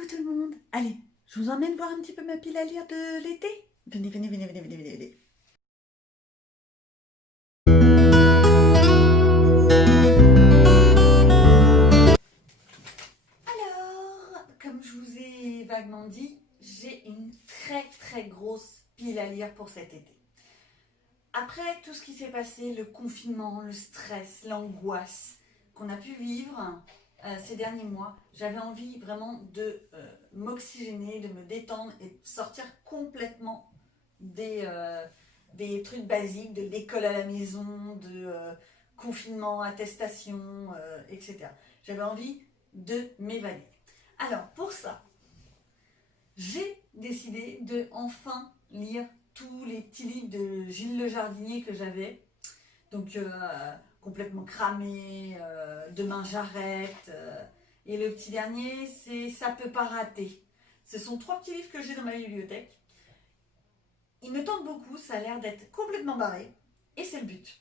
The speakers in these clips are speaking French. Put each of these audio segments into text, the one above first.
Coucou tout le monde. Allez, je vous emmène voir un petit peu ma pile à lire de l'été. Venez, venez, venez, venez, venez, venez, venez. Alors, comme je vous ai vaguement dit, j'ai une très grosse pile à lire pour cet été. Après tout ce qui s'est passé, le confinement, le stress, l'angoisse qu'on a pu vivre ces derniers mois, j'avais envie vraiment de m'oxygéner, de me détendre et de sortir complètement des trucs basiques, de l'école à la maison, de confinement, attestation, etc. J'avais envie de m'évader. Alors pour ça, j'ai décidé de enfin lire tous les petits livres de Gilles Le Jardinier que j'avais. Donc complètement cramé, Demain j'arrête. Et le petit dernier, c'est Ça peut pas rater. Ce sont 3 petits livres que j'ai dans ma bibliothèque. Ils me tentent beaucoup, ça a l'air d'être complètement barré. Et c'est le but.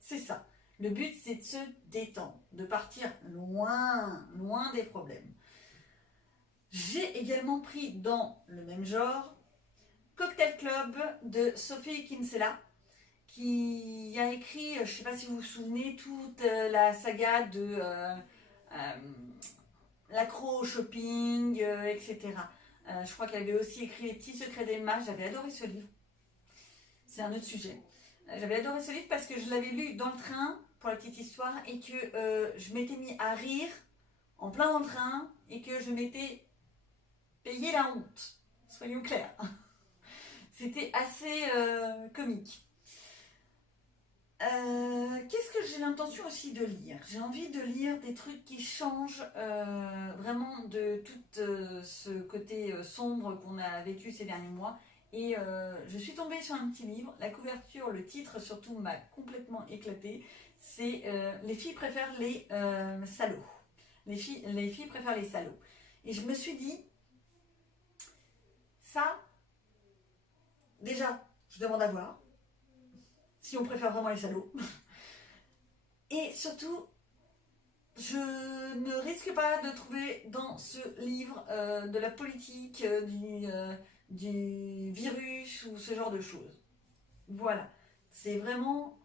C'est ça. Le but, c'est de se détendre, de partir loin, loin des problèmes. J'ai également pris dans le même genre Cocktail Club de Sophie Kinsella, qui a écrit, je ne sais pas si vous vous souvenez, toute la saga de l'accro au shopping, etc. Je crois qu'elle avait aussi écrit Les petits secrets d'Emma. J'avais adoré ce livre. C'est un autre sujet. J'avais adoré ce livre parce que je l'avais lu dans le train, pour la petite histoire, et que je m'étais mis à rire en plein dans le train et que je m'étais payé la honte. Soyons clairs. C'était assez comique. Qu'est-ce que j'ai l'intention aussi de lire? J'ai envie de lire des trucs qui changent vraiment de tout ce côté sombre qu'on a vécu ces derniers mois. Et je suis tombée sur un petit livre. La couverture, le titre surtout m'a complètement éclatée. C'est Les filles préfèrent les salauds. Les filles préfèrent les salauds. Et je me suis dit, ça, déjà, je demande à voir si on préfère vraiment les salauds. Et surtout, je ne risque pas de trouver dans ce livre de la politique, du virus ou ce genre de choses. Voilà, c'est vraiment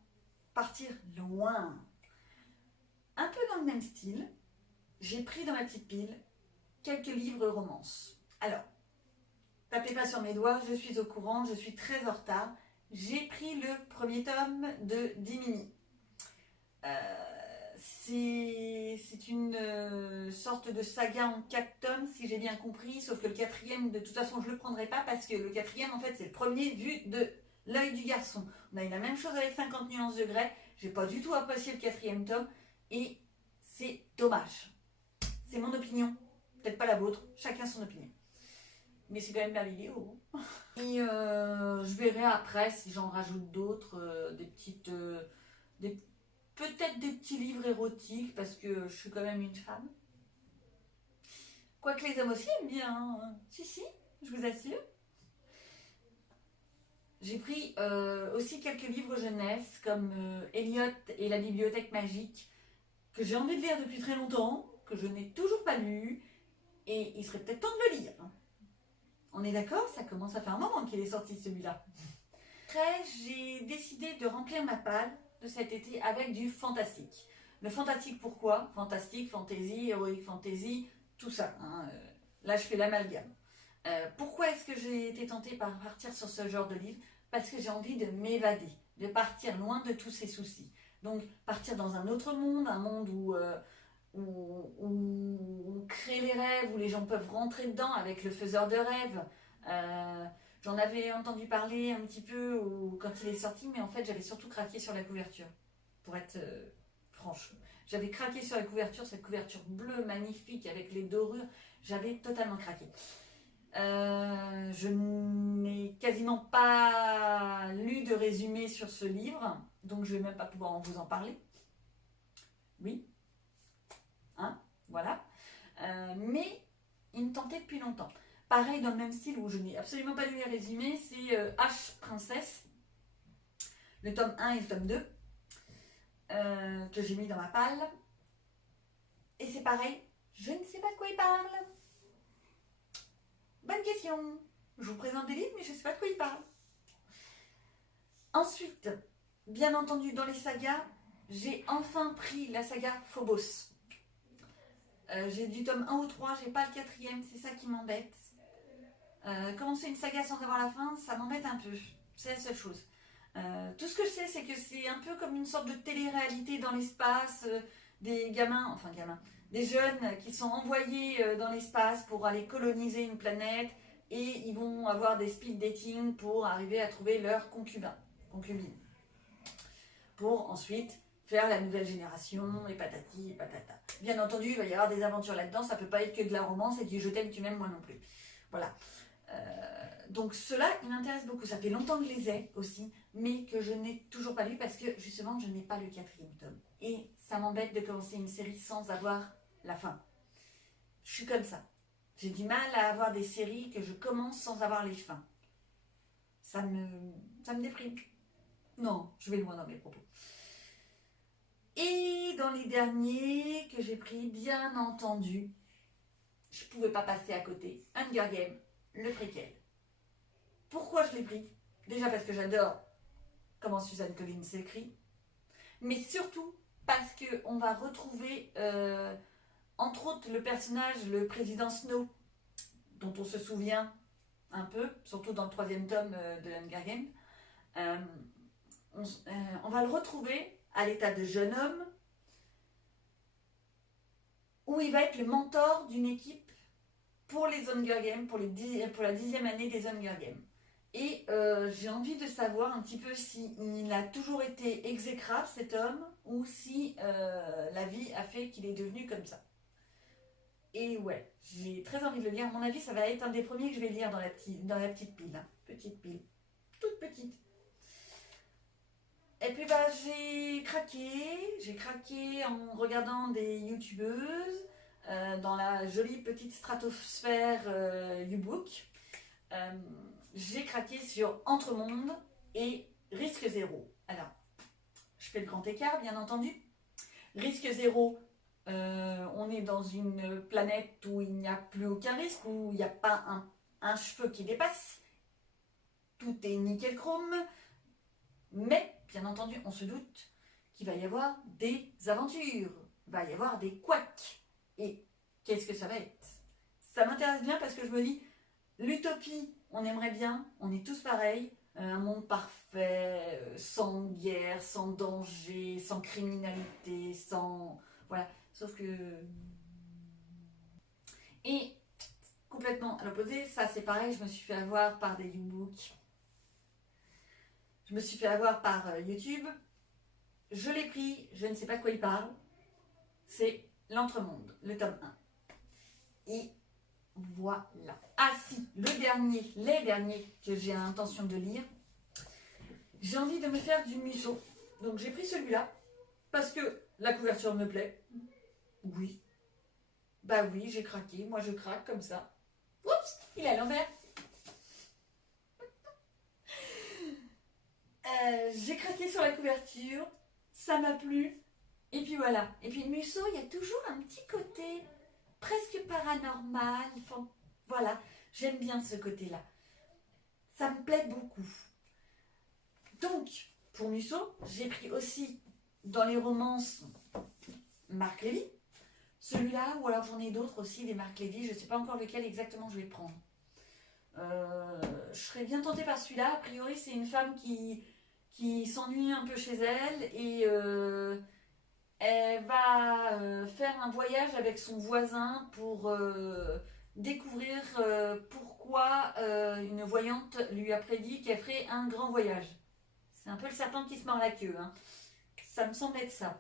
partir loin. Un peu dans le même style, j'ai pris dans ma petite pile quelques livres romances. Alors, tapez pas sur mes doigts, je suis au courant, je suis très en retard. J'ai pris le premier tome de Dimini. C'est une sorte de saga en 4 tomes, si j'ai bien compris, sauf que le 4e, de toute façon, je ne le prendrai pas parce que le 4e, en fait, c'est le premier vu de l'œil du garçon. On a eu la même chose avec 50 nuances de Grey. J'ai pas du tout apprécié le 4e tome et c'est dommage. C'est mon opinion, peut-être pas la vôtre, chacun son opinion. Mais c'est quand même ma vidéo. Et je verrai après si j'en rajoute d'autres, peut-être des petits livres érotiques parce que je suis quand même une femme. Quoique les hommes aussi aiment bien. Hein. Si, je vous assure. J'ai pris aussi quelques livres jeunesse comme Elliot et la bibliothèque magique que j'ai envie de lire depuis très longtemps, que je n'ai toujours pas lu et il serait peut-être temps de le lire. On est d'accord? Ça commence à faire un moment qu'il est sorti celui-là. Après, j'ai décidé de remplir ma palle de cet été avec du fantastique. Le fantastique, pourquoi? Fantastique, fantasy, héroïque fantasy, tout ça. Hein. Là, je fais l'amalgame. Pourquoi est-ce que j'ai été tentée par partir sur ce genre de livre? Parce que j'ai envie de m'évader, de partir loin de tous ces soucis. Donc, partir dans un autre monde, un monde où on crée les rêves, où les gens peuvent rentrer dedans avec le faiseur de rêves. J'en avais entendu parler un petit peu quand il est sorti, mais en fait j'avais surtout craqué sur la couverture, pour être franche. J'avais craqué sur la couverture, cette couverture bleue magnifique avec les dorures, j'avais totalement craqué. Je n'ai quasiment pas lu de résumé sur ce livre, donc je ne vais même pas pouvoir vous en parler. Oui, hein, voilà. Mais il me tentait depuis longtemps. Pareil, dans le même style où je n'ai absolument pas lu les résumés, c'est H Princesse, le tome 1 et le tome 2, que j'ai mis dans ma palle. Et c'est pareil, je ne sais pas de quoi il parle. Bonne question. Je vous présente des livres, mais je ne sais pas de quoi ils parlent. Ensuite, bien entendu, dans les sagas, j'ai enfin pris la saga Phobos. J'ai du tome 1 au 3, j'ai pas le quatrième, c'est ça qui m'embête. Commencer une saga sans avoir la fin, ça m'embête un peu. C'est la seule chose. Tout ce que je sais, c'est que c'est un peu comme une sorte de télé-réalité dans l'espace, des gamins, des jeunes qui sont envoyés dans l'espace pour aller coloniser une planète et ils vont avoir des speed dating pour arriver à trouver leur concubine. Pour ensuite faire la nouvelle génération et patati et patata. Bien entendu, il va y avoir des aventures là-dedans, ça peut pas être que de la romance et du je t'aime, tu m'aimes, moi non plus. Voilà. Donc cela, il m'intéresse beaucoup. Ça fait longtemps que je les ai aussi, mais que je n'ai toujours pas lu parce que justement, je n'ai pas le quatrième tome. Et ça m'embête de commencer une série sans avoir la fin. Je suis comme ça. J'ai du mal à avoir des séries que je commence sans avoir les fins. Ça me déprime. Non, je vais loin dans mes propos. Et dans les derniers que j'ai pris, bien entendu, je ne pouvais pas passer à côté. Hunger Games, le préquel. Pourquoi je l'ai pris? Déjà parce que j'adore comment Suzanne Collins s'écrit, mais surtout parce qu'on va retrouver, entre autres, le personnage, le président Snow, dont on se souvient un peu, surtout dans le troisième tome de Hunger Games. On va le retrouver à l'état de jeune homme, où il va être le mentor d'une équipe pour les Hunger Games, pour la 10e année des Hunger Games. Et j'ai envie de savoir un petit peu s'il a toujours été exécrable, cet homme, ou si la vie a fait qu'il est devenu comme ça. Et ouais, j'ai très envie de le lire. À mon avis, ça va être un des premiers que je vais lire dans la petite pile. Hein. Petite pile. Toute petite. Et puis bah, j'ai craqué en regardant des youtubeuses dans la jolie petite stratosphère YouBook. J'ai craqué sur Entremonde et Risque Zéro. Alors, je fais le grand écart, bien entendu. Risque Zéro, on est dans une planète où il n'y a plus aucun risque, où il n'y a pas un cheveu qui dépasse. Tout est nickel chrome. Mais, bien entendu, on se doute qu'il va y avoir des aventures. Il va y avoir des couacs. Et qu'est-ce que ça va être? Ça m'intéresse bien parce que je me dis, l'utopie, on aimerait bien, on est tous pareils, un monde parfait, sans guerre, sans danger, sans criminalité, sans... Voilà, sauf que... Et complètement à l'opposé, ça c'est pareil, je me suis fait avoir par des YouBooks, je me suis fait avoir par YouTube, je l'ai pris, je ne sais pas de quoi il parle, c'est L'Entremonde, le tome 1. Et voilà. Ah si, les derniers que j'ai l'intention de lire, j'ai envie de me faire du Musso. Donc j'ai pris celui-là, parce que la couverture me plaît. Oui. Bah oui, j'ai craqué. Moi je craque comme ça. Oups, il est à l'envers. J'ai craqué sur la couverture, ça m'a plu. Et puis voilà. Et puis Musso, il y a toujours un petit côté presque paranormal. Enfin, voilà, j'aime bien ce côté-là. Ça me plaît beaucoup. Donc, pour Musso, j'ai pris aussi dans les romances Marc Lévy. Celui-là, ou alors j'en ai d'autres aussi, des Marc Lévy. Je ne sais pas encore lequel exactement je vais prendre. Je serais bien tentée par celui-là. A priori, c'est une femme qui s'ennuie un peu chez elle et elle va faire un voyage avec son voisin pour découvrir pourquoi une voyante lui a prédit qu'elle ferait un grand voyage. C'est un peu le serpent qui se mord la queue. Hein. Ça me semble être ça.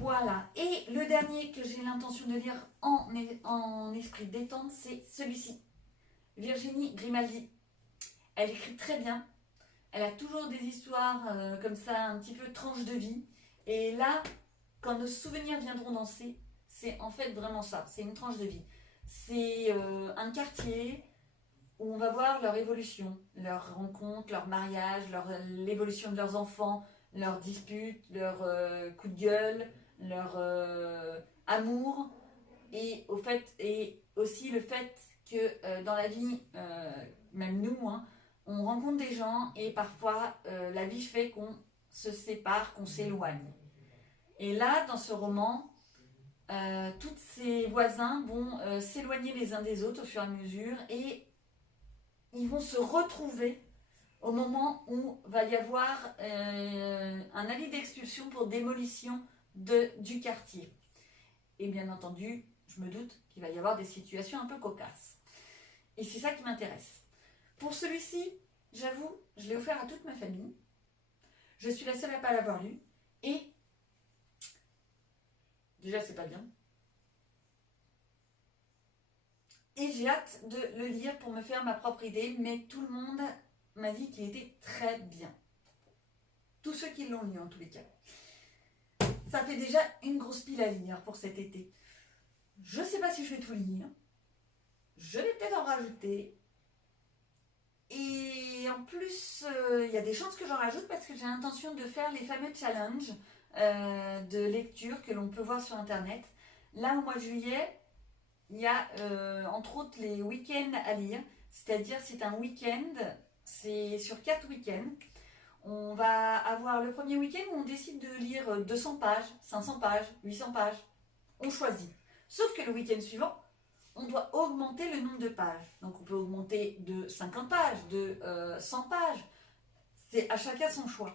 Voilà. Et le dernier que j'ai l'intention de lire en esprit détente, c'est celui-ci. Virginie Grimaldi. Elle écrit très bien. Elle a toujours des histoires comme ça, un petit peu tranche de vie. Et là, quand nos souvenirs viendront danser, c'est en fait vraiment ça. C'est une tranche de vie. C'est un quartier où on va voir leur évolution, leurs rencontres, leur mariage, l'évolution de leurs enfants, leurs disputes, leurs coups de gueule, leur amour, et aussi le fait que dans la vie, même nous, hein, on rencontre des gens et parfois la vie fait qu'on se sépare, qu'on s'éloigne. Et là, dans ce roman, tous ces voisins vont s'éloigner les uns des autres au fur et à mesure et ils vont se retrouver au moment où va y avoir un avis d'expulsion pour démolition du quartier. Et bien entendu, je me doute qu'il va y avoir des situations un peu cocasses. Et c'est ça qui m'intéresse. Pour celui-ci, j'avoue, je l'ai offert à toute ma famille. Je suis la seule à ne pas l'avoir lu. Et déjà, c'est pas bien. Et j'ai hâte de le lire pour me faire ma propre idée, mais tout le monde m'a dit qu'il était très bien. Tous ceux qui l'ont lu en tous les cas. Ça fait déjà une grosse pile à lire pour cet été. Je ne sais pas si je vais tout lire. Je vais peut-être en rajouter. Et en plus, il y a des chances que j'en rajoute parce que j'ai l'intention de faire les fameux challenges de lecture que l'on peut voir sur Internet. Là, au mois de juillet, il y a entre autres les week-ends à lire. C'est-à-dire, c'est un week-end, c'est sur 4 week-ends. On va avoir le premier week-end où on décide de lire 200 pages, 500 pages, 800 pages. On choisit. Sauf que le week-end suivant, on doit augmenter le nombre de pages. Donc on peut augmenter de 50 pages, de 100 pages. C'est à chacun son choix.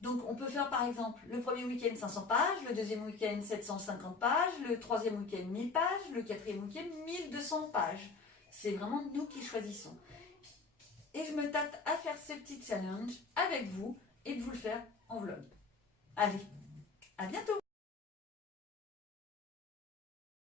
Donc on peut faire par exemple le premier week-end 500 pages, le deuxième week-end 750 pages, le troisième week-end 1000 pages, le quatrième week-end 1200 pages. C'est vraiment nous qui choisissons. Et je me tâte à faire ce petit challenge avec vous et de vous le faire en vlog. Allez, à bientôt!